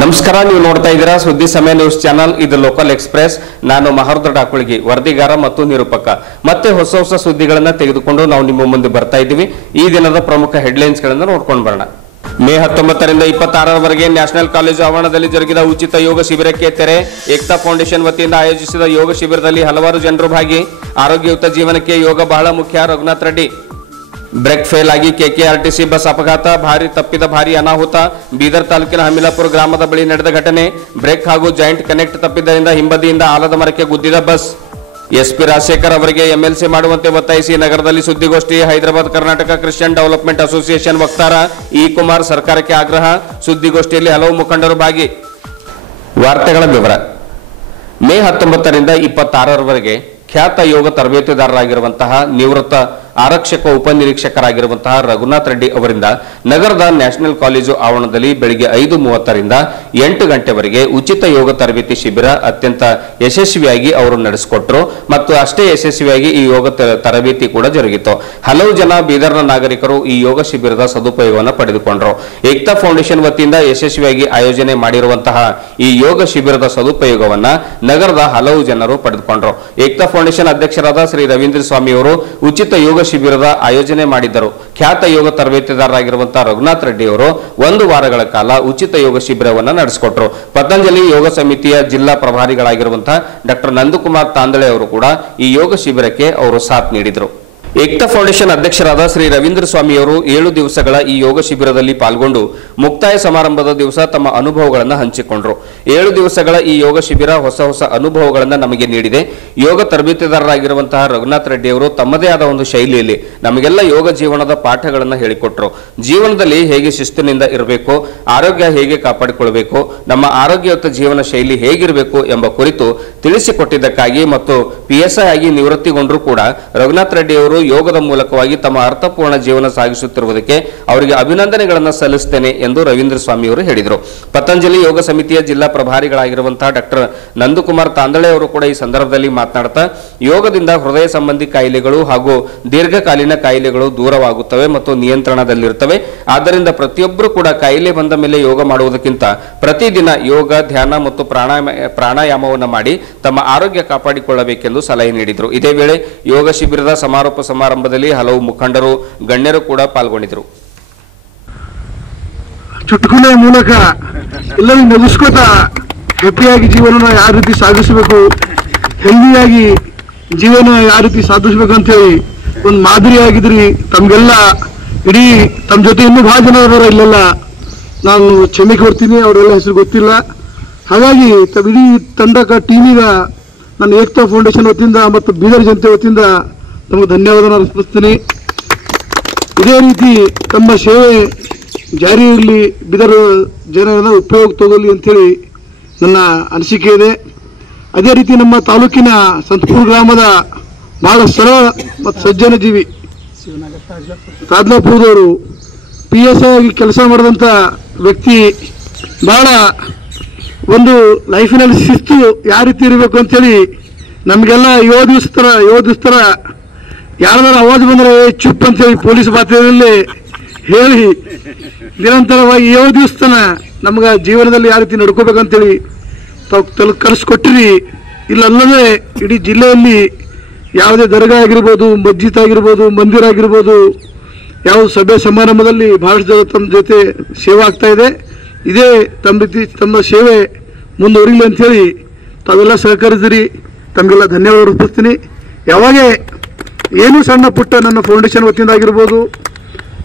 ನಮಸ್ಕಾರ, ನೀವು ನೋಡ್ತಾ ಇದ್ದೀರಾ ಸುದ್ದಿ ಸಮಯ ನ್ಯೂಸ್ ಚಾನಲ್. ಇದು ಲೋಕಲ್ ಎಕ್ಸ್ಪ್ರೆಸ್. ನಾನು ಮಹರುದ್ರ ಡಾಕುಳಿಗಿ, ವರದಿಗಾರ ಮತ್ತು ನಿರೂಪಕ. ಮತ್ತೆ ಹೊಸ ಹೊಸ ಸುದ್ದಿಗಳನ್ನ ತೆಗೆದುಕೊಂಡು ನಾವು ನಿಮ್ಮ ಮುಂದೆ ಬರ್ತಾ ಇದ್ದೀವಿ. ಈ ದಿನದ ಪ್ರಮುಖ ಹೆಡ್ಲೈನ್ಸ್ ಗಳನ್ನ ನೋಡ್ಕೊಂಡು ಬರೋಣ. ಮೇ 19ರಿಂದ 26ರವರೆಗೆ ನ್ಯಾಷನಲ್ ಕಾಲೇಜು ಆವರಣದಲ್ಲಿ ಜರುಗಿದ ಉಚಿತ ಯೋಗ ಶಿಬಿರಕ್ಕೆ ತೆರೆ. ಏಕ್ತಾ ಫೌಂಡೇಶನ್ ವತಿಯಿಂದ ಆಯೋಜಿಸಿದ ಯೋಗ ಶಿಬಿರದಲ್ಲಿ ಹಲವಾರು ಜನರು ಭಾಗಿ. ಆರೋಗ್ಯಯುತ ಜೀವನಕ್ಕೆ ಯೋಗ ಬಹಳ ಮುಖ್ಯ. ರಘುನಾಥ್ ರೆಡ್ಡಿ. ಬ್ರೇಕ್ ಫೇಲ್ ಆಗಿ ಕೆಕೆಆರ್ಟಿಸಿ ಬಸ್ ಅಪಘಾತ, ಭಾರಿ ಅನಾಹುತ. ಬೀದರ್ ತಾಲೂಕಿನ ಹಮಿಲಾಪುರ ಗ್ರಾಮದ ಬಳಿ ನಡೆದ ಘಟನೆ. ಬ್ರೇಕ್ ಹಾಗೂ ಜಾಯಿಂಟ್ ಕನೆಕ್ಟ್ ತಪ್ಪಿದ್ದರಿಂದ ಹಿಂಬದಿಯಿಂದ ಆಲದ ಮರಕ್ಕೆ ಗುದ್ದಿದ ಬಸ್. ಎಸ್ಪಿ ರಾಜಶೇಖರ್ ಅವರಿಗೆ ಎಂಎಲ್ಸಿ ಮಾಡುವಂತೆ ಒತ್ತಾಯಿಸಿ ನಗರದಲ್ಲಿ ಸುದ್ದಿಗೋಷ್ಠಿ. Hyderabad Karnataka Christian development association ವಕ್ತಾರ ಇ ಕುಮಾರ್ ಸರ್ಕಾರಕ್ಕೆ ಆಗ್ರಹ. ಸುದ್ದಿಗೋಷ್ಠಿಯಲ್ಲಿ ಹಲವು ಮುಖಂಡರು ಭಾಗಿ. ವಾರ್ತೆಗಳ ವಿವರ. ಮೇ 19ರಿಂದ 26ರವರೆಗೆ ಖ್ಯಾತ ಯೋಗ ತರಬೇತುದಾರರಾಗಿರುವಂತಹ ನಿವೃತ್ತ ಆರಕ್ಷಕ ಉಪನಿರೀಕ್ಷಕರಾಗಿರುವಂತಹ ರಘುನಾಥ್ ರೆಡ್ಡಿ ಅವರಿಂದ ನಗರದ ನ್ಯಾಷನಲ್ ಕಾಲೇಜು ಆವರಣದಲ್ಲಿ ಬೆಳಿಗ್ಗೆ 5:30ರಿಂದ 8 ಗಂಟೆವರೆಗೆ ಉಚಿತ ಯೋಗ ತರಬೇತಿ ಶಿಬಿರ ಅತ್ಯಂತ ಯಶಸ್ವಿಯಾಗಿ ಅವರು ನಡೆಸಿಕೊಟ್ರು ಮತ್ತು ಅಷ್ಟೇ ಯಶಸ್ವಿಯಾಗಿ ಈ ಯೋಗ ತರಬೇತಿ ಕೂಡ ಜರುಗಿತು. ಹಲವು ಜನ ಬೀದರ್ನ ನಾಗರಿಕರು ಈ ಯೋಗ ಶಿಬಿರದ ಸದುಪಯೋಗವನ್ನು ಪಡೆದುಕೊಂಡರು. ಏಕ್ತಾ ಫೌಂಡೇಶನ್ ವತಿಯಿಂದ ಯಶಸ್ವಿಯಾಗಿ ಆಯೋಜನೆ ಮಾಡಿರುವಂತಹ ಈ ಯೋಗ ಶಿಬಿರದ ಸದುಪಯೋಗವನ್ನ ನಗರದ ಹಲವು ಜನರು ಪಡೆದುಕೊಂಡರು. ಏಕ್ತಾ ಫೌಂಡೇಶನ್ ಅಧ್ಯಕ್ಷರಾದ ಶ್ರೀ ರವೀಂದ್ರ ಸ್ವಾಮಿ ಅವರು ಉಚಿತ ಯೋಗ ಶಿಬಿರದ ಆಯೋಜನೆ ಮಾಡಿದ್ದರು. ಖ್ಯಾತ ಯೋಗ ತರಬೇತಿದಾರರಾಗಿರುವಂತಹ ರಘುನಾಥ್ ರೆಡ್ಡಿ ಅವರು 1 ವಾರಗಳ ಕಾಲ ಉಚಿತ ಯೋಗ ಶಿಬಿರವನ್ನು ನಡೆಸಿಕೊಟ್ರು. ಪತಂಜಲಿ ಯೋಗ ಸಮಿತಿಯ ಜಿಲ್ಲಾ ಪ್ರಭಾರಿಗಳಾಗಿರುವಂತಹ ಡಾಕ್ಟರ್ ನಂದಕುಮಾರ್ ತಾಂದಳೆ ಅವರು ಕೂಡ ಈ ಯೋಗ ಶಿಬಿರಕ್ಕೆ ಅವರು ಸಾಥ್ ನೀಡಿದರು. ಏಕ್ತಾ ಫೌಂಡೇಶನ್ ಅಧ್ಯಕ್ಷರಾದ ಶ್ರೀ ರವೀಂದ್ರ ಸ್ವಾಮಿ ಅವರು 7 ದಿವಸಗಳ ಈ ಯೋಗ ಶಿಬಿರದಲ್ಲಿ ಪಾಲ್ಗೊಂಡು ಮುಕ್ತಾಯ ಸಮಾರಂಭದ ದಿವಸ ತಮ್ಮ ಅನುಭವಗಳನ್ನು ಹಂಚಿಕೊಂಡರು. 7 ದಿವಸಗಳ ಈ ಯೋಗ ಶಿಬಿರ ಹೊಸ ಹೊಸ ಅನುಭವಗಳನ್ನು ನಮಗೆ ನೀಡಿದೆ. ಯೋಗ ತರಬೇತಿದಾರರಾಗಿರುವಂತಹ ರಘುನಾಥ್ ರೆಡ್ಡಿ ಅವರು ತಮ್ಮದೇ ಆದ ಒಂದು ಶೈಲಿಯಲ್ಲಿ ನಮಗೆಲ್ಲ ಯೋಗ ಜೀವನದ ಪಾಠಗಳನ್ನು ಹೇಳಿಕೊಟ್ರು. ಜೀವನದಲ್ಲಿ ಹೇಗೆ ಶಿಸ್ತಿನಿಂದ ಇರಬೇಕು, ಆರೋಗ್ಯ ಹೇಗೆ ಕಾಪಾಡಿಕೊಳ್ಳಬೇಕು, ನಮ್ಮ ಆರೋಗ್ಯಯುತ ಜೀವನ ಶೈಲಿ ಹೇಗಿರಬೇಕು ಎಂಬ ಕುರಿತು ತಿಳಿಸಿಕೊಟ್ಟಿದ್ದಕ್ಕಾಗಿ ಮತ್ತು PSI ಆಗಿ ನಿವೃತ್ತಿಗೊಂಡರೂ ಕೂಡ ರಘುನಾಥ್ ರೆಡ್ಡಿ ಅವರು ಯೋಗದ ಮೂಲಕವಾಗಿ ತಮ್ಮ ಅರ್ಥಪೂರ್ಣ ಜೀವನ ಸಾಗಿಸುತ್ತಿರುವುದಕ್ಕೆ ಅವರಿಗೆ ಅಭಿನಂದನೆಗಳನ್ನು ಸಲ್ಲಿಸುತ್ತೇನೆ ಎಂದು ರವೀಂದ್ರ ಸ್ವಾಮಿ ಅವರು ಹೇಳಿದರು. ಪತಂಜಲಿ ಯೋಗ ಸಮಿತಿಯ ಜಿಲ್ಲಾ ಪ್ರಭಾರಿಗಳಾಗಿರುವಂತಹ ಡಾಕ್ಟರ್ ನಂದಕುಮಾರ್ ತಾಂದಳೆ ಅವರು ಕೂಡ ಈ ಸಂದರ್ಭದಲ್ಲಿ ಮಾತನಾಡುತ್ತಾ ಯೋಗದಿಂದ ಹೃದಯ ಸಂಬಂಧಿ ಕಾಯಿಲೆಗಳು ಹಾಗೂ ದೀರ್ಘಕಾಲೀನ ಕಾಯಿಲೆಗಳು ದೂರವಾಗುತ್ತವೆ ಮತ್ತು ನಿಯಂತ್ರಣದಲ್ಲಿರುತ್ತವೆ. ಆದ್ದರಿಂದ ಪ್ರತಿಯೊಬ್ಬರು ಕೂಡ ಕಾಯಿಲೆ ಬಂದ ಮೇಲೆ ಯೋಗ ಮಾಡುವುದಕ್ಕಿಂತ ಪ್ರತಿದಿನ ಯೋಗ, ಧ್ಯಾನ ಮತ್ತು ಪ್ರಾಣಾಯಾಮವನ್ನು ಮಾಡಿ ತಮ್ಮ ಆರೋಗ್ಯ ಕಾಪಾಡಿಕೊಳ್ಳಬೇಕೆಂದು ಸಲಹೆ ನೀಡಿದರು. ಇದೇ ವೇಳೆ ಯೋಗ ಶಿಬಿರದ ಸಮಾರಂಭದಲ್ಲಿ ಹಲವು ಮುಖಂಡರು, ಗಣ್ಯರು ಕೂಡ ಪಾಲ್ಗೊಂಡಿದ್ದರು. ಚುಟುಕುಲೆ ಮೂಲಕ ಎಲ್ಲರೂ ನಗಿಸ್ಕೋತಾ ಹ್ಯಾಪಿಯಾಗಿ ಜೀವನ ಯಾವ ರೀತಿ ಸಾಗಿಸಬೇಕು, ಹೆಲ್ದಿಯಾಗಿ ಜೀವನ ಯಾವ ರೀತಿ ಸಾಧಿಸಬೇಕು ಅಂತೇಳಿ ಒಂದು ಮಾದರಿಯಾಗಿದ್ರಿ. ತಮ್ಗೆಲ್ಲ ಇಡೀ ತಮ್ಮ ಜೊತೆ ಇನ್ನೂ ಬಹಳ ಜನ ಇದಾರೆ, ಇಲ್ಲೆಲ್ಲ ನಾನು ಕ್ಷಮೆ ಕೊಡ್ತೀನಿ, ಅವರೆಲ್ಲ ಹೆಸರು ಗೊತ್ತಿಲ್ಲ. ಹಾಗಾಗಿ ಇಡೀ ತಂಡಕ ಟೀಮಿಗ ನಾನು ಏಕ್ತಾ ಫೌಂಡೇಶನ್ ವತಿಯಿಂದ ಮತ್ತು ಬೀದರ್ ಜನತೆ ವತಿಯಿಂದ ತಮಗೆ ಧನ್ಯವಾದ ಅರ್ಪಿಸ್ತೀನಿ. ಇದೇ ರೀತಿ ತಮ್ಮ ಸೇವೆ ಜಾರಿ ಇರಲಿ, ಬೀದರ್ ಜನರ ಉಪಯೋಗ ತಗೊಳ್ಳಿ ಅಂತೇಳಿ ನನ್ನ ಅನಿಸಿಕೆ ಇದೆ. ಅದೇ ರೀತಿ ನಮ್ಮ ತಾಲೂಕಿನ ಸಂತಪುರ ಗ್ರಾಮದ ಬಹಳ ಸರಳ ಮತ್ತು ಸಜ್ಜನ ಜೀವಿ ತಾದ್ಲಾಪುರದವರು PSI ಆಗಿ ಕೆಲಸ ಮಾಡಿದಂಥ ವ್ಯಕ್ತಿ ಬಹಳ ಒಂದು ಲೈಫಿನಲ್ಲಿ ಶಿಸ್ತು ಯಾವ ರೀತಿ ಇರಬೇಕು ಅಂತೇಳಿ ನಮಗೆಲ್ಲ 7 ದಿವಸ ತರ ಯಾರಾದ್ರೂ ಅವಾಜ್ ಬಂದರೆ ಚುಪ್ ಅಂತೇಳಿ ಪೊಲೀಸ್ ಭಾಷೆಯಲ್ಲಿ ಹೇಳಿ ನಿರಂತರವಾಗಿ 7 ದಿವಸ ತನ ನಮ್ಗೆ ಜೀವನದಲ್ಲಿ ಯಾವ ರೀತಿ ನಡ್ಕೋಬೇಕಂತೇಳಿ ತಾವು ಕಲಿಸ್ಕೊಟ್ಟಿರಿ. ಇಲ್ಲಲ್ಲದೆ ಇಡೀ ಜಿಲ್ಲೆಯಲ್ಲಿ ಯಾವುದೇ ದರ್ಗಾ ಆಗಿರ್ಬೋದು, ಮಸ್ಜಿದ್ ಆಗಿರ್ಬೋದು, ಮಂದಿರ ಆಗಿರ್ಬೋದು, ಯಾವ ಸಭೆ ಸಮಾರಂಭದಲ್ಲಿ ಬಹಳಷ್ಟು ಜನ ತಮ್ಮ ಜೊತೆ ಸೇವೆ ಆಗ್ತಾ ಇದೆ. ಇದೇ ತಮ್ಮ ಸೇವೆ ಮುಂದುವರಿಲಿ ಅಂಥೇಳಿ ತಾವೆಲ್ಲ ಸಹಕರಿಸಿರಿ. ತಮಗೆಲ್ಲ ಧನ್ಯವಾದ ಅರ್ಪಿಸ್ತೀನಿ. ಯಾವಾಗೇ ಏನು ಸಣ್ಣ ಪುಟ್ಟ ನನ್ನ ಫೌಂಡೇಶನ್ ವತಿಯಿಂದ ಆಗಿರ್ಬೋದು,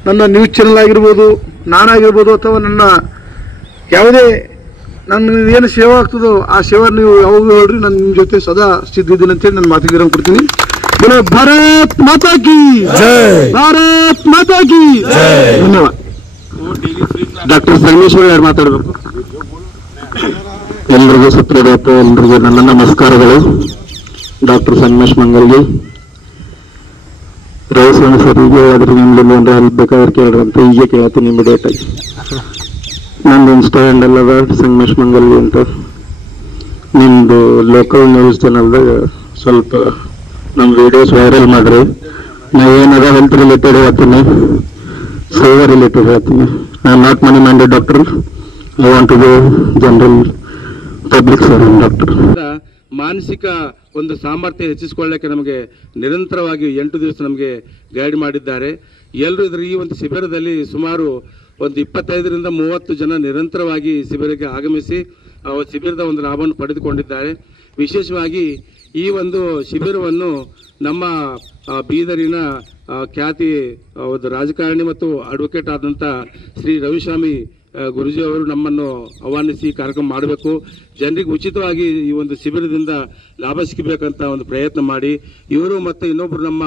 ನನ್ನ ನ್ಯೂಸ್ ಚಾನಲ್ ಆಗಿರ್ಬೋದು, ನಾನಾಗಿರ್ಬೋದು, ಅಥವಾ ನನ್ನ ಯಾವುದೇ ನನ್ನ ಏನು ಸೇವೆ ಆಗ್ತದೋ ಆ ಸೇವೆ ನೀವು ಯಾವಾಗಲೂ ಹೇಳ್ರಿ, ನಾನು ನಿಮ್ಮ ಜೊತೆ ಸದಾ ಸಿದ್ಧಿದ್ದೀನಿ ಅಂತೇಳಿ ನನ್ನ ಮಾತಿಗೆ ವಿರಾಮ ಕೊಡ್ತೀನಿ. ಭಾರತ್ ಮಾತಾ ಕಿ ಜೈ, ಭಾರತ್ ಮಾತಾ ಕಿ ಜೈ. ಧನ್ಯವಾದ. ಡಾಕ್ಟರ್ ಸಂಗಮೇಶ್ವರ್ ಯಾರು ಮಾತಾಡಬೇಕು? ಎಲ್ರಿಗೂ ಸುಪ್ರಭಾತ, ಎಲ್ರಿಗೂ ನನ್ನ ನಮಸ್ಕಾರಗಳು. ಡಾಕ್ಟರ್ ಸಂಗಮೇಶ್ ಮಂಗಲ್ಗಿ. ರವಿಸ್ವಾಮಿ ಸರ್ ಹೀಗೆ ಹೇಳಿದ್ರೆ ನಿಮ್ಗೆ ಅಂದ್ರೆ ಅಲ್ಲಿ ಬೇಕಾದ್ರೆ ಕೇಳ್ರಿ ಅಂತ ಹೀಗೆ ಕೇಳತ್ತೀನಿ ಇಮಿಡಿಯೇಟ್ ಆಗಿ. ನಂದು ಇನ್ಸ್ಟಾ ಹ್ಯಾಂಡಲ್ ಅದ ಸಂಗಮೇಶ್ ಮಂಗಲ್ಗಿ ಅಂತ. ನಿಮ್ದು ಲೋಕಲ್ ನ್ಯೂಸ್ ಚಾನಲ್ದಾಗ ಸ್ವಲ್ಪ ನಮ್ಮ ವಿಡಿಯೋಸ್ ವೈರಲ್ ಮಾಡ್ರಿ. ನಾ ಏನದ ಹೆಲ್ತ್ ರಿಲೇಟೆಡ್ ಹೇಳ್ತೀನಿ, ಸೇವೆ ರಿಲೇಟೆಡ್ ಹೇಳ್ತೀನಿ. I am not money minded doctor. I want to go general public forum, doctor. ಮಾನಸಿಕ ಒಂದು ಸಾಮರ್ಥ್ಯ ಹೆಚ್ಚಿಸಿಕೊಳ್ಳಕ್ಕೆ ನಮಗೆ ನಿರಂತರವಾಗಿ 8 ದಿವಸ ನಮಗೆ ಗೈಡ್ ಮಾಡಿದ್ದಾರೆ. ಎಲ್ಲರೂ ಈ ಒಂದು ಶಿಬಿರದಲ್ಲಿ ಸುಮಾರು ಒಂದು 25ರಿಂದ 30 ಜನ ನಿರಂತರವಾಗಿ ಶಿಬಿರಕ್ಕೆ ಆಗಮಿಸಿ ಶಿಬಿರದ ಒಂದು ಲಾಭವನ್ನು ಪಡೆದುಕೊಂಡಿದ್ದಾರೆ. ವಿಶೇಷವಾಗಿ ಈ ಒಂದು ಶಿಬಿರವನ್ನು ನಮ್ಮ ಬೀದರಿನ ಖ್ಯಾತಿ ರಾಜಕಾರಣಿ ಮತ್ತು ಅಡ್ವೊಕೇಟ್ ಆದಂಥ ಶ್ರೀ ರವಿಸ್ವಾಮಿ ಗುರುಜಿ ಅವರು ನಮ್ಮನ್ನು ಆಹ್ವಾನಿಸಿ ಕಾರ್ಯಕ್ರಮ ಮಾಡಬೇಕು, ಜನರಿಗೆ ಉಚಿತವಾಗಿ ಈ ಒಂದು ಶಿಬಿರದಿಂದ ಲಾಭ ಸಿಗಬೇಕಂತ ಒಂದು ಪ್ರಯತ್ನ ಮಾಡಿ ಇವರು ಮತ್ತು ಇನ್ನೊಬ್ಬರು ನಮ್ಮ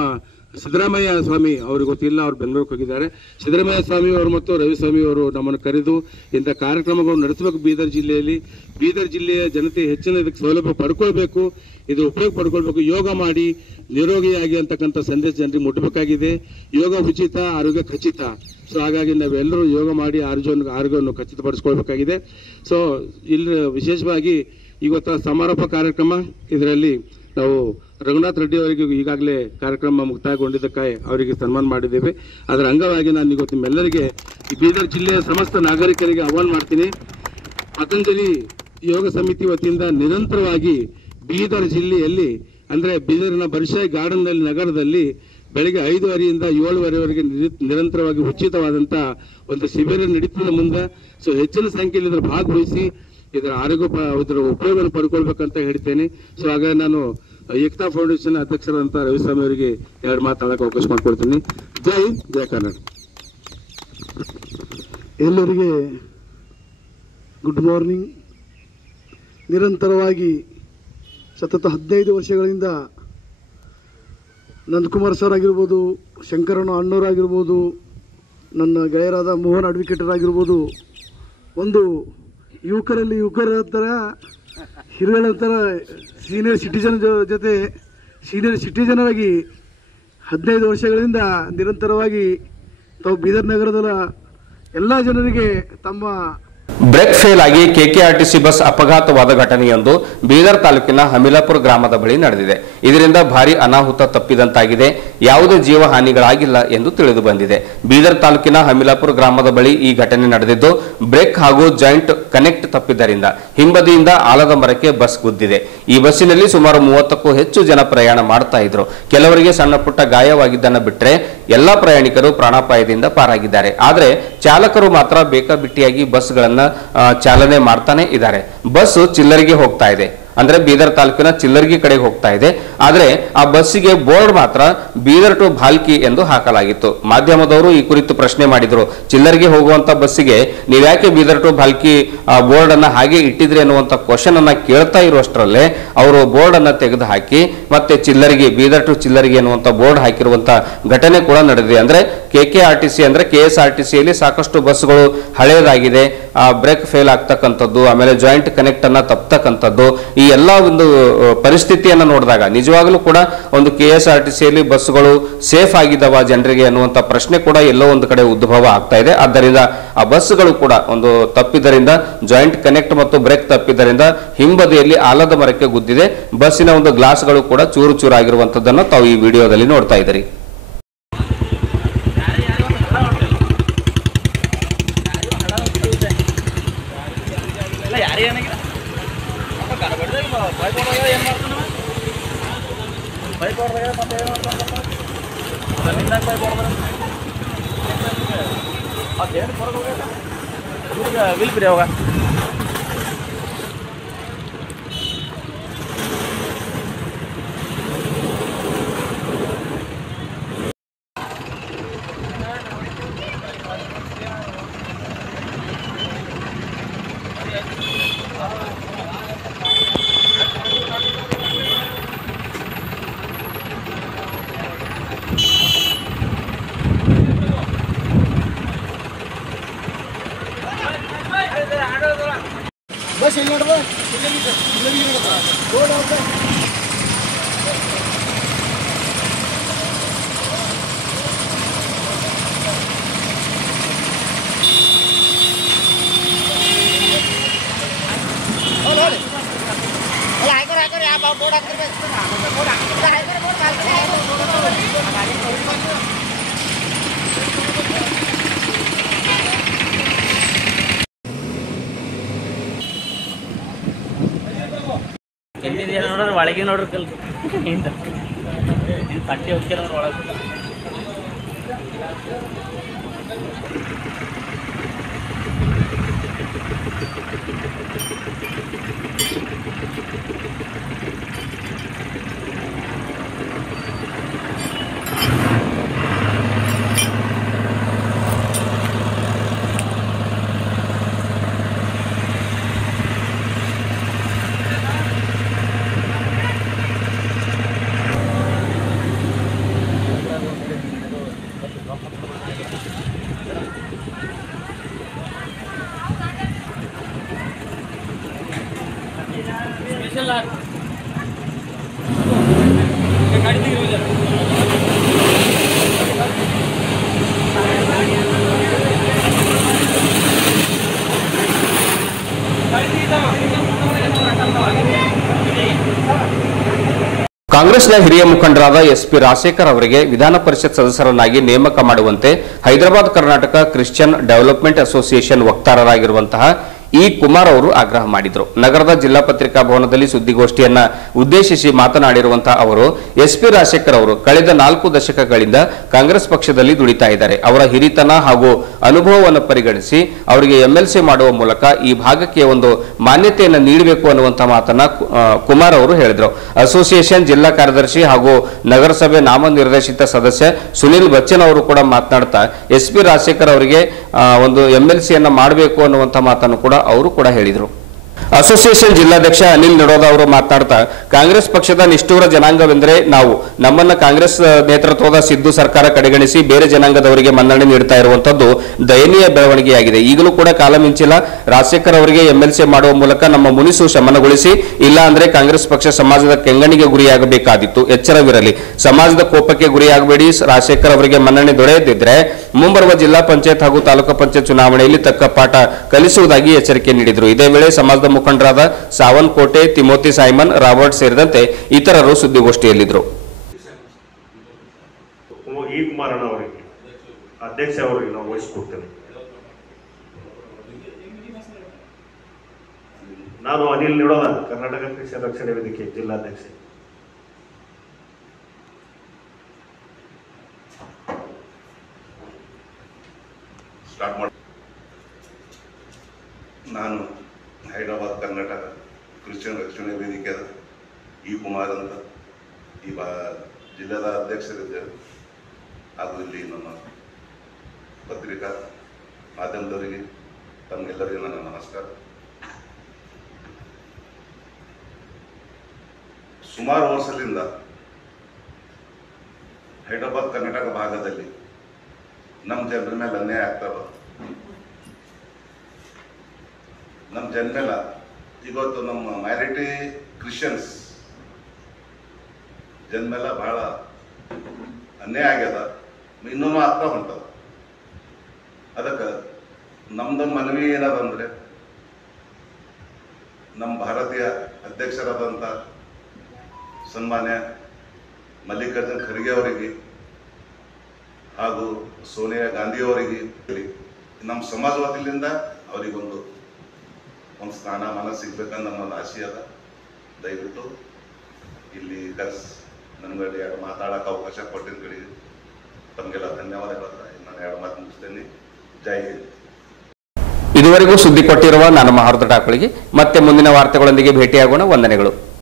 ಸಿದ್ದರಾಮಯ್ಯ ಸ್ವಾಮಿ ಅವ್ರಿಗೆ ಗೊತ್ತಿಲ್ಲ, ಅವ್ರು ಬೆಂಗಳೂರಿಗೆ ಹೋಗಿದ್ದಾರೆ. ಸಿದ್ದರಾಮಯ್ಯ ಸ್ವಾಮಿ ಅವರು ಮತ್ತು ರವಿಸ್ವಾಮಿ ಅವರು ನಮ್ಮನ್ನು ಕರೆದು ಇಂಥ ಕಾರ್ಯಕ್ರಮಗಳು ನಡೆಸಬೇಕು. ಬೀದರ್ ಜಿಲ್ಲೆಯ ಜನತೆ ಹೆಚ್ಚಿನ ಇದಕ್ಕೆ ಸೌಲಭ್ಯ ಪಡ್ಕೊಳ್ಬೇಕು, ಇದು ಉಪಯೋಗ ಪಡ್ಕೊಳ್ಬೇಕು, ಯೋಗ ಮಾಡಿ ನಿರೋಗಿಯಾಗಿ ಅಂತಕ್ಕಂಥ ಸಂದೇಶ ಜನರಿಗೆ ಮುಟ್ಟಬೇಕಾಗಿದೆ. ಯೋಗ ಉಚಿತ, ಆರೋಗ್ಯ ಖಚಿತ. ಸೊ ಹಾಗಾಗಿ ನಾವೆಲ್ಲರೂ ಯೋಗ ಮಾಡಿ ಆರೋಗ್ಯವನ್ನು ಖಚಿತಪಡಿಸ್ಕೊಳ್ಬೇಕಾಗಿದೆ. ಸೊ ಇಲ್ಲಿ ವಿಶೇಷವಾಗಿ ಇವತ್ತು ಸಮಾರೋಪ ಕಾರ್ಯಕ್ರಮ, ಇದರಲ್ಲಿ ನಾವು ರಘುನಾಥ್ ರೆಡ್ಡಿ ಅವರಿಗೆ ಈಗಾಗಲೇ ಕಾರ್ಯಕ್ರಮ ಮುಕ್ತಾಯಗೊಂಡಿದ್ದಕ್ಕೆ ಅವರಿಗೆ ಸನ್ಮಾನ ಮಾಡಿದ್ದೇವೆ. ಅದರ ಅಂಗವಾಗಿ ನಾನು ಇವತ್ತು ನಿಮ್ಮೆಲ್ಲರಿಗೆ ಈ ಬೀದರ್ ಜಿಲ್ಲೆಯ ಸಮಸ್ತ ನಾಗರಿಕರಿಗೆ ಆಹ್ವಾನ ಮಾಡ್ತೀನಿ. ಪತಂಜಲಿ ಯೋಗ ಸಮಿತಿ ವತಿಯಿಂದ ನಿರಂತರವಾಗಿ ಬೀದರ್ ಜಿಲ್ಲೆಯಲ್ಲಿ ಅಂದರೆ ಬೀದರಿನ ಬರ್ಷಾಯಿ ಗಾರ್ಡನ್ ನಗರದಲ್ಲಿ ಬೆಳಗ್ಗೆ 5:30ರಿಂದ 7:30ವರೆಗೆ ನಿರಂತರವಾಗಿ ಉಚಿತವಾದಂಥ ಒಂದು ಶಿಬಿರ ನಡೀತದೆ ಮುಂದೆ. ಸೊ ಹೆಚ್ಚಿನ ಸಂಖ್ಯೆಯಲ್ಲಿ ಇದರ ಭಾಗವಹಿಸಿ ಇದರ ಇದರ ಉಪಯೋಗವನ್ನು ಪಡ್ಕೊಳ್ಬೇಕಂತ ಹೇಳ್ತೇನೆ. ಸೊ ಹಾಗಾಗಿ ನಾನು ಏಕತಾ ಫೌಂಡೇಶನ್ ಅಧ್ಯಕ್ಷರಾದಂಥ ರವಿಸ್ವಾಮಿ ಅವರಿಗೆ 2 ಮಾತಾಡೋಕೆ ಅವಕಾಶ ಮಾಡಿಕೊಡ್ತೀನಿ. ಜೈ ಕರ್ನಾಟಕ. ಎಲ್ಲರಿಗೆ ಗುಡ್ ಮಾರ್ನಿಂಗ್. ನಿರಂತರವಾಗಿ ಸತತ 15 ವರ್ಷಗಳಿಂದ ನಂದಕುಮಾರ್ ಸರ್ ಆಗಿರ್ಬೋದು, ಶಂಕರಣ್ಣ ಅಣ್ಣವರಾಗಿರ್ಬೋದು, ನನ್ನ ಗೆಳೆಯರಾದ ಮೋಹನ್ ಅಡ್ವೊಕೇಟರ್ ಆಗಿರ್ಬೋದು, ಒಂದು ಯುವಕರಲ್ಲಿ ಯುವಕರ ಥರ ಹಿರಿಯರ ಥರ ಸೀನಿಯರ್ ಸಿಟಿಜನ್ ಜೊತೆ ಸೀನಿಯರ್ ಸಿಟಿಜನರಾಗಿ 15 ವರ್ಷಗಳಿಂದ ನಿರಂತರವಾಗಿ ತಾವು ಬೀದರ್ ನಗರದ ಎಲ್ಲ ಜನರಿಗೆ ತಮ್ಮ ಬ್ರೇಕ್ ಫೇಲ್ ಆಗಿ ಕೆಕೆಆರ್ಟಿಸಿ ಬಸ್ ಅಪಘಾತವಾದ ಘಟನೆಯೊಂದು ಬೀದರ್ ತಾಲೂಕಿನ ಹಮಿಲಾಪುರ ಗ್ರಾಮದ ಬಳಿ ನಡೆದಿದೆ. ಇದರಿಂದ ಭಾರಿ ಅನಾಹುತ ತಪ್ಪಿದಂತಾಗಿದೆ. ಯಾವುದೇ ಜೀವ ಹಾನಿಗಳಾಗಿಲ್ಲ ಎಂದು ತಿಳಿದು ಬಂದಿದೆ. ಬೀದರ್ ತಾಲೂಕಿನ ಹಮಿಲಾಪುರ ಗ್ರಾಮದ ಬಳಿ ಈ ಘಟನೆ ನಡೆದಿದ್ದು, ಬ್ರೇಕ್ ಹಾಗೂ ಜಾಯಿಂಟ್ ಕನೆಕ್ಟ್ ತಪ್ಪಿದ್ದರಿಂದ ಹಿಂಬದಿಯಿಂದ ಆಲದ ಮರಕ್ಕೆ ಬಸ್ ಗುದ್ದಿದೆ. ಈ ಬಸ್ಸಿನಲ್ಲಿ ಸುಮಾರು 30ಕ್ಕೂ ಹೆಚ್ಚು ಜನ ಪ್ರಯಾಣ ಮಾಡ್ತಾ ಇದ್ರು. ಕೆಲವರಿಗೆ ಸಣ್ಣ ಪುಟ್ಟ ಗಾಯವಾಗಿದ್ದನ್ನು ಬಿಟ್ಟರೆ ಎಲ್ಲಾ ಪ್ರಯಾಣಿಕರು ಪ್ರಾಣಾಪಾಯದಿಂದ ಪಾರಾಗಿದ್ದಾರೆ. ಆದರೆ ಚಾಲಕರು ಮಾತ್ರ ಬೇಕಾಬಿಟ್ಟಿಯಾಗಿ ಬಸ್ಗಳನ್ನು ಚಾಲನೆ ಮಾಡ್ತಾನೆ ಇದ್ದಾರೆ. ಬಸ್ ಚಿಲ್ಲರಿಗೆ ಹೋಗ್ತಾ ಇದೆ, ಅಂದ್ರೆ ಬೀದರ್ ತಾಲೂಕಿನ ಚಿಲ್ಲರ್ಗಿ ಕಡೆಗೆ ಹೋಗ್ತಾ ಇದೆ. ಆದ್ರೆ ಆ ಬಸ್ಸಿಗೆ ಬೋರ್ಡ್ ಮಾತ್ರ ಬೀದರ್ ಟು ಭಾಲ್ಕಿ ಎಂದು ಹಾಕಲಾಗಿತ್ತು. ಮಾಧ್ಯಮದವರು ಈ ಕುರಿತು ಪ್ರಶ್ನೆ ಮಾಡಿದ್ರು. ಚಿಲ್ಲರ್ಗೆ ಹೋಗುವಂತ ಬಸ್ಸಿಗೆ ನೀವ್ಯಾಕೆ ಬೀದರ್ ಟು ಭಾಲ್ಕಿ ಬೋರ್ಡ್ ಅನ್ನ ಹಾಗೆ ಇಟ್ಟಿದ್ರಿ ಅನ್ನುವಂತ ಕ್ವಶನ್ ಅನ್ನ ಕೇಳ್ತಾ ಇರುವಷ್ಟರಲ್ಲೇ ಅವರು ಬೋರ್ಡ್ ಅನ್ನ ತೆಗೆದು ಹಾಕಿ ಮತ್ತೆ ಚಿಲ್ಲರ್ಗಿ ಬೀದರ್ ಟು ಚಿಲ್ಲರ್ಗಿ ಅನ್ನುವಂತ ಬೋರ್ಡ್ ಹಾಕಿರುವಂತ ಘಟನೆ ಕೂಡ ನಡೆದಿದೆ. ಅಂದ್ರೆ ಕೆಕೆಆರ್ಟಿಸಿ ಅಂದ್ರೆ ಕೆಎಸ್ಆರ್ಟಿಸಿಯಲ್ಲಿ ಸಾಕಷ್ಟು ಬಸ್ಗಳು ಹಳೆಯದಾಗಿದೆ, ಬ್ರೇಕ್ ಫೇಲ್ ಆಗ್ತಕ್ಕಂಥದ್ದು, ಆಮೇಲೆ ಜಾಯಿಂಟ್ ಕನೆಕ್ಟ್ ಅನ್ನ ತಪ್ಪತಕ್ಕಂಥದ್ದು, ಈ ಎಲ್ಲ ಒಂದು ಪರಿಸ್ಥಿತಿಯನ್ನು ನೋಡಿದಾಗ ನಿಜವಾಗಲೂ ಕೂಡ ಒಂದು ಕೆಎಸ್ಆರ್ಟಿಸಿಯಲ್ಲಿ ಬಸ್ಗಳು ಸೇಫ್ ಆಗಿದ್ದಾವ ಜನರಿಗೆ ಅನ್ನುವಂತ ಪ್ರಶ್ನೆ ಕೂಡ ಎಲ್ಲೋ ಒಂದು ಕಡೆ ಉದ್ಭವ ಆಗ್ತಾ ಇದೆ. ಆದ್ದರಿಂದ ಆ ಬಸ್ಗಳು ಕೂಡ ಒಂದು ತಪ್ಪಿದ್ದರಿಂದ ಜಾಯಿಂಟ್ ಕನೆಕ್ಟ್ ಮತ್ತು ಬ್ರೇಕ್ ತಪ್ಪಿದ್ದರಿಂದ ಹಿಂಬದಿಯಲ್ಲಿ ಆಲದ ಮರಕ್ಕೆ ಗುದ್ದಿದೆ. ಬಸ್ಸಿನ ಒಂದು ಗ್ಲಾಸ್ಗಳು ಕೂಡ ಚೂರು ಚೂರಾಗಿರುವಂತದ್ದನ್ನು ತಾವು ಈ ವಿಡಿಯೋದಲ್ಲಿ ನೋಡ್ತಾ ಇದ್ದೀರಿ. ಹೋಗ ಬಸ್ ಎಲ್ಲಿ ನೋಡ್ಬ ಒಳಗೆ ನೋಡ್ರಿ ಕಲ್ ಹಿಂದ ತಟ್ಟಿ ಹೋಗ್ತಿರ ಒಳಗೆ ಕಾಂಗ್ರೆಸ್ನ ಹಿರಿಯ ಮುಖಂಡರಾದ ಎಸ್ಪಿ ರಾಜಶೇಖರ್ ಅವರಿಗೆ ವಿಧಾನ ಪರಿಷತ್ ಸದಸ್ಯರನ್ನಾಗಿ ನೇಮಕ ಮಾಡುವಂತೆ Hyderabad Karnataka Christian development association ವಕ್ತಾರರಾಗಿರುವಂತಹ ಇ ಕುಮಾರ್ ಅವರು ಆಗ್ರಹ ಮಾಡಿದರು. ನಗರದ ಜಿಲ್ಲಾ ಪತ್ರಿಕಾ ಭವನದಲ್ಲಿ ಸುದ್ದಿಗೋಷ್ಠಿಯನ್ನ ಉದ್ದೇಶಿಸಿ ಮಾತನಾಡಿರುವಂತಹ ಅವರು ಎಸ್ಪಿ ರಾಜಶೇಖರ್ ಅವರು ಕಳೆದ 4 ದಶಕಗಳಿಂದ ಕಾಂಗ್ರೆಸ್ ಪಕ್ಷದಲ್ಲಿ ದುಡಿತಾ ಇದ್ದಾರೆ. ಅವರ ಹಿರಿತನ ಹಾಗೂ ಅನುಭವವನ್ನು ಪರಿಗಣಿಸಿ ಅವರಿಗೆ ಎಂಎಲ್ಸಿ ಮಾಡುವ ಮೂಲಕ ಈ ಭಾಗಕ್ಕೆ ಒಂದು ಮಾನ್ಯತೆಯನ್ನು ನೀಡಬೇಕು ಅನ್ನುವಂತಹ ಮಾತನ್ನ ಕುಮಾರ್ ಅವರು ಹೇಳಿದರು. ಅಸೋಸಿಯೇಷನ್ ಜಿಲ್ಲಾ ಕಾರ್ಯದರ್ಶಿ ಹಾಗೂ ನಗರಸಭೆ ನಾಮನಿರ್ದೇಶಿತ ಸದಸ್ಯ ಸುನಿಲ್ ಬಚ್ಚನ್ ಅವರು ಕೂಡ ಮಾತನಾಡ್ತಾ ಎಸ್ಪಿ ರಾಜಶೇಖರ್ ಅವರಿಗೆ ಒಂದು ಎಂಎಲ್ಸಿಯನ್ನ ಮಾಡಬೇಕು ಅನ್ನುವಂತಹ ಮಾತನ್ನು ಕೂಡ ಅವರು ಕೂಡ ಹೇಳಿದರು. ಅಸೋಸಿಯೇಷನ್ ಜಿಲ್ಲಾಧ್ಯಕ್ಷ ಅನಿಲ್ ನಡೋದ ಅವರು ಮಾತನಾಡ್ತಾ ಕಾಂಗ್ರೆಸ್ ಪಕ್ಷದ ನಿಷ್ಠೂರ ಜನಾಂಗವೆಂದರೆ ನಾವು, ನಮ್ಮನ್ನ ಕಾಂಗ್ರೆಸ್ ನೇತೃತ್ವದ ಸಿದ್ದು ಸರ್ಕಾರ ಕಡೆಗಣಿಸಿ ಬೇರೆ ಜನಾಂಗದವರಿಗೆ ಮನ್ನಣೆ ನೀಡುತ್ತಾ ಇರುವಂತದ್ದು ದಯನೀಯ ಬೆಳವಣಿಗೆಯಾಗಿದೆ. ಈಗಲೂ ಕೂಡ ಕಾಲ ಮಿಂಚಿಲ್ಲ. ರಾಜಶೇಖರ್ ಅವರಿಗೆ ಎಂಎಲ್ಸಿ ಮಾಡುವ ಮೂಲಕ ನಮ್ಮ ಮುನಿಸು ಶಮನಗೊಳಿಸಿ, ಇಲ್ಲ ಅಂದ್ರೆ ಕಾಂಗ್ರೆಸ್ ಪಕ್ಷ ಸಮಾಜದ ಕೆಂಗಣಿಗೆ ಗುರಿಯಾಗಬೇಕಾದಿತ್ತು. ಎಚ್ಚರವಿರಲಿ, ಸಮಾಜದ ಕೋಪಕ್ಕೆ ಗುರಿಯಾಗಬೇಡಿ. ರಾಜಶೇಖರ್ ಅವರಿಗೆ ಮನ್ನಣೆ ದೊರೆಯದಿದ್ರೆ ಮುಂಬರುವ ಜಿಲ್ಲಾ ಪಂಚಾಯತ್ ಹಾಗೂ ತಾಲೂಕು ಪಂಚಾಯತ್ ಚುನಾವಣೆಯಲ್ಲಿ ತಕ್ಕ ಪಾಠ ಕಲಿಸುವುದಾಗಿ ಎಚ್ಚರಿಕೆ ನೀಡಿದರು. ಇದೇ ವೇಳೆ ಸಮಾಜದ ಮುಖಂಡರಾದ ಸಾವನ್ ಕೋಟೆ, ತಿಮೋತಿ ಸೈಮನ್, ರಾಬರ್ಟ್ ಸೇರಿದಂತೆ ಇತರರು ಸುದ್ದಿಗೋಷ್ಠಿಯಲ್ಲಿದ್ದರು. ಇ ಕುಮಾರಣ್ಣ ಅವರಿಗೆ ಅಧ್ಯಕ್ಷ ಅವರಿಗೆ ನಾವು ವಹಿಸಿಕೊಡ್ತೇನೆ. ನಾನು ಅನಿಲ್ ನಿಡೋದ, ಕರ್ನಾಟಕ ಕ್ರಿಶ್ಚಿಯನ್ ರಕ್ಷಣೆ ವೇದಿಕೆ ಜಿಲ್ಲಾಧ್ಯಕ್ಷ. ನಾನು ಹೈದರಾಬಾದ್ ಕರ್ನಾಟಕ ಕ್ರಿಶ್ಚಿಯನ್ ರಕ್ಷಣೆ ವೇದಿಕೆಯ ಇ ಕುಮಾರ್ ಅಂತ ಈ ಜಿಲ್ಲೆದ ಅಧ್ಯಕ್ಷರಿದ್ದೇವೆ. ಹಾಗೂ ಇಲ್ಲಿ ನಮ್ಮ ಪತ್ರಿಕಾ ಮಾಧ್ಯಮದವರಿಗೆ ತಮಗೆಲ್ಲರಿಗೂ ನನ್ನ ನಮಸ್ಕಾರ. ಸುಮಾರು ವರ್ಷದಿಂದ ಹೈದರಾಬಾದ್ ಕರ್ನಾಟಕ ಭಾಗದಲ್ಲಿ ನಮ್ಮ ಜನರ ಮೇಲೆ ಅನ್ಯಾಯ ಆಗ್ತಾ ಬಂತು. ನಮ್ಮ ಜನ ಮೇಲೆ ಇವತ್ತು ನಮ್ಮ ಮೈನಾರಿಟಿ ಕ್ರಿಶ್ಚಿಯನ್ಸ್ ಜನ ಮೇಲೆ ಬಹಳ ಅನ್ಯಾಯ ಆಗ್ಯದ, ಇನ್ನೂ ಆಗ್ತಾ ಹೊಂಟದ. ಅದಕ್ಕೆ ನಮ್ದು ಮನವಿ ಏನದಂದ್ರೆ ನಮ್ಮ ಭಾರತೀಯ ಅಧ್ಯಕ್ಷರಾದಂಥ ಸನ್ಮಾನ್ಯ ಮಲ್ಲಿಕಾರ್ಜುನ್ ಖರ್ಗೆ ಅವರಿಗೆ ಹಾಗೂ ಸೋನಿಯಾ ಗಾಂಧಿ ಅವರಿಗೆ ನಮ್ಮ ಸಮಾಜ ವತಿಯಿಂದ ಅವರಿಗೊಂದು ಸ್ಥಾನಮಾನ ಸಿಗ್ಬೇಕಂತ ನಮ್ಮೊಂದು ಆಸೆ ಅದ. ದಯವಿಟ್ಟು ಇಲ್ಲಿ ನನಗೆ 2 ಮಾತಾಡೋಕೆ ಅವಕಾಶ ಕೊಟ್ಟಿದ್ದ ಕಡೆಗೆ ತಮಗೆಲ್ಲ ಧನ್ಯವಾದಗಳು. ನಾನು 2 ಮಾತು ಮುಗಿಸ್ತೇನೆ. ಜೈ ಹಿಂದ್. ಇದುವರೆಗೂ ಸುದ್ದಿ ಕೊಟ್ಟಿರುವ ನಾನು ಮಹಾರುದ್ರ ಠಾಕೂಳಿಗೆ ಮತ್ತೆ ಮುಂದಿನ ವಾರ್ತೆಗಳೊಂದಿಗೆ ಭೇಟಿಯಾಗೋಣ. ವಂದನೆಗಳು.